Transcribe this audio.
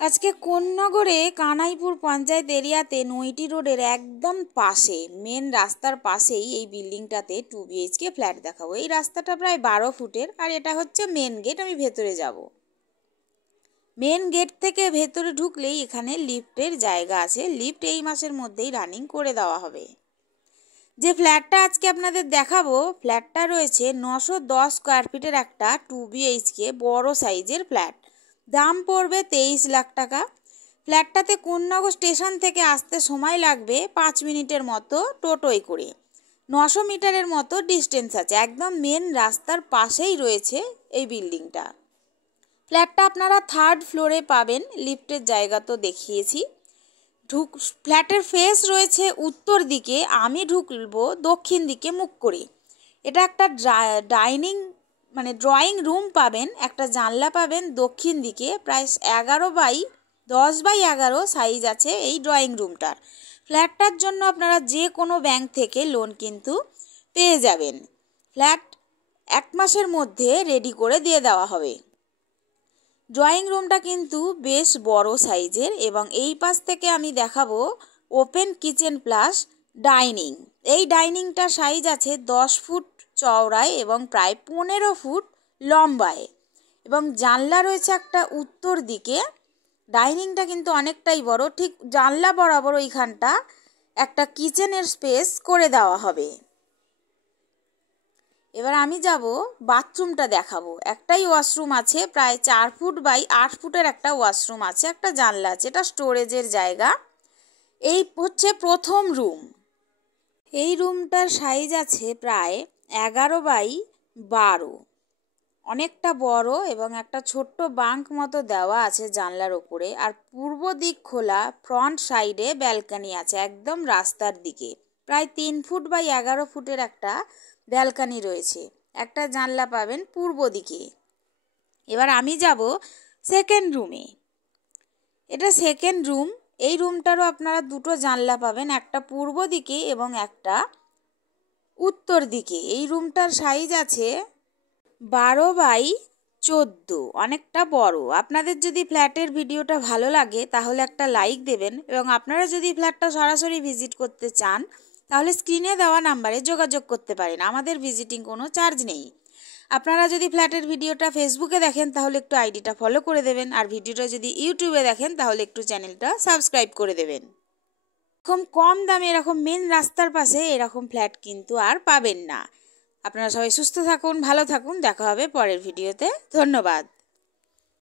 আজকে কোন্নগরে কানাইপুর পঞ্চায়েত এরিয়াতে নৈটি রোডের একদম পাশে মেন রাস্তার পাশেই এই বিল্ডিংটাতে 2 BHK ফ্ল্যাট দেখাবো। এই রাস্তাটা প্রায় 12 ফুটের আর এটা হচ্ছে মেন গেট। আমি ভেতরে যাব। মেন গেট থেকে ভেতরে ঢুকলেই এখানে লিফটের জায়গা আছে। লিফট এই মাসের মধ্যেই রানিং করে দেওয়া হবে। যে ফ্ল্যাটটা আজকে আপনাদের দেখাবো, ফ্ল্যাটটা রয়েছে 910 স্কোয়ার ফিটের একটা 2 BHK বড় সাইজের ফ্ল্যাট। দাম পড়বে 23 লাখ টাকা। ফ্ল্যাটটাতে কোন্নগর স্টেশন থেকে আসতে সময় লাগবে 5 মিনিটের মতো টোটোয় করে। 900 মিটারের মতো ডিস্টেন্স আছে। একদম মেন রাস্তার পাশেই রয়েছে এই বিল্ডিংটা। ফ্ল্যাটটা আপনারা 3rd ফ্লোরে পাবেন। লিফটের জায়গা তো দেখিয়েছি। ফ্ল্যাটের ফেস রয়েছে উত্তর দিকে, আমি ঢুকবো দক্ষিণ দিকে মুখ করে। এটা একটা ড্রয়িং রুম পাবেন, একটা জানলা পাবেন দক্ষিণ দিকে। প্রায় 10x11 সাইজ আছে এই ড্রয়িং রুমটার। ফ্ল্যাটটার জন্য আপনারা যে কোনো ব্যাংক থেকে লোন কিন্তু পেয়ে যাবেন। ফ্ল্যাট 1 মাসের মধ্যে রেডি করে দিয়ে দেওয়া হবে। ড্রয়িং রুমটা কিন্তু বেশ বড় সাইজের এবং এই পাশ থেকে আমি দেখাবো ওপেন কিচেন প্লাস ডাইনিং। এই ডাইনিংটার সাইজ আছে 10 ফুট চওড়ায় এবং প্রায় 15 ফুট লম্বায় এবং জানলা রয়েছে একটা উত্তর দিকে। ডাইনিংটা কিন্তু অনেকটাই বড়। ঠিক জানলা বরাবর ওইখানটা একটা কিচেনের স্পেস করে দেওয়া হবে। এবার আমি যাব বাথরুমটা দেখাবো। একটাই ওয়াশরুম আছে, প্রায় 4 ফুট বাই 8 ফুটের একটা ওয়াশরুম আছে, একটা জানলা আছে। এটা স্টোরেজের জায়গা। এই হচ্ছে প্রথম রুম। এই রুমটার সাইজ আছে প্রায় 11x12, অনেকটা বড় এবং একটা ছোট্ট বাঙ্ক মতো দেওয়া আছে জানলার উপরে। আর পূর্ব দিক খোলা, ফ্রন্ট সাইডে ব্যালকনি আছে একদম রাস্তার দিকে। প্রায় 3 ফুট বাই 11 ফুটের একটা ব্যালকনি রয়েছে। একটা জানলা পাবেন পূর্ব দিকে। এবার আমি যাব সেকেন্ড রুমে। এটা সেকেন্ড রুম। এই রুমটারও আপনারা দুটো জানলা পাবেন, একটা পূর্ব দিকে এবং একটা উত্তর দিকে। এই রুমটার সাইজ আছে 12x14, অনেকটা বড়। আপনাদের যদি ফ্ল্যাটের ভিডিওটা ভালো লাগে তাহলে একটা লাইক দেবেন এবং আপনারা যদি ফ্ল্যাটটা সরাসরি ভিজিট করতে চান তাহলে স্ক্রিনে দেওয়া নাম্বারে যোগাযোগ করতে পারেন। আমাদের ভিজিটিং কোনো চার্জ নেই। আপনারা যদি ফ্ল্যাটের ভিডিওটা ফেসবুকে দেখেন তাহলে একটু আইডিটা ফলো করে দেবেন, আর ভিডিওটা যদি ইউটিউবে দেখেন তাহলে একটু চ্যানেলটা সাবস্ক্রাইব করে দেবেন। এরকম কম দামে এরকম মেন রাস্তার পাশে এরকম ফ্ল্যাট কিন্তু আর পাবেন না। আপনারা সবাই সুস্থ থাকুন, ভালো থাকুন। দেখা হবে পরের ভিডিওতে। ধন্যবাদ।